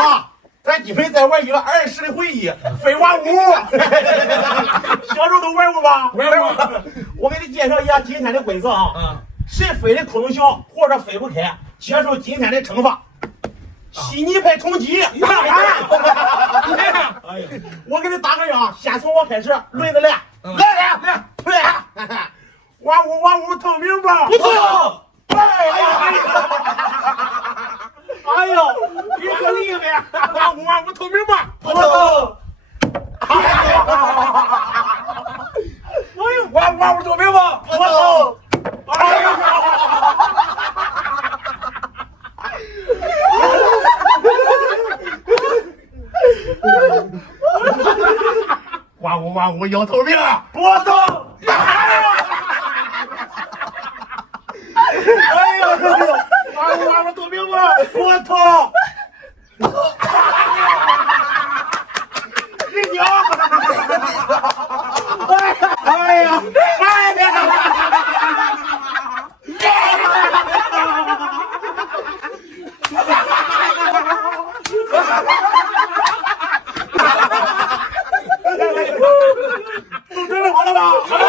哇，咱鸡飞在玩一个20的回忆，飞娃屋。小时候都玩过吧？玩过。我给你介绍一下今天的规则啊。谁飞的窟窿小或者飞不开，接受今天的惩罚。悉尼派冲击。哎呀，我给你打个样，先从我开始，轮子来，来，哇呜透明吧？不透。哎呦，你可厉害！哇呜透明吧？不透。哇呜透明吧？不透。哎呀！哇呜要透明，不透。哎呀，哇呜透明吧？不透。你娘！哎呀！都准备好了吧？好了，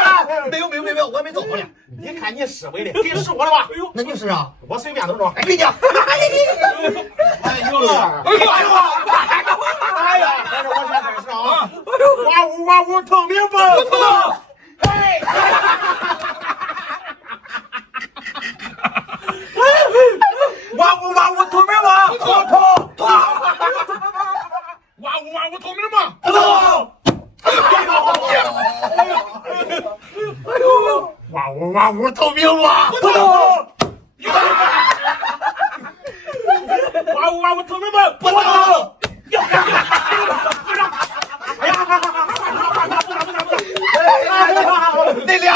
没有，我还没做好呢。你看你试为的，给试过了吧？哎呦，那就是啊，我随便都中。哎，给你。哎呦！哎呀！还是我先开始啊！哇呜透明吧？不透。哎！哇呜透明吧？不透。哇呜透明吧？不透。哇呜透明吧？不透。哇呜透明吧？不透。那俩。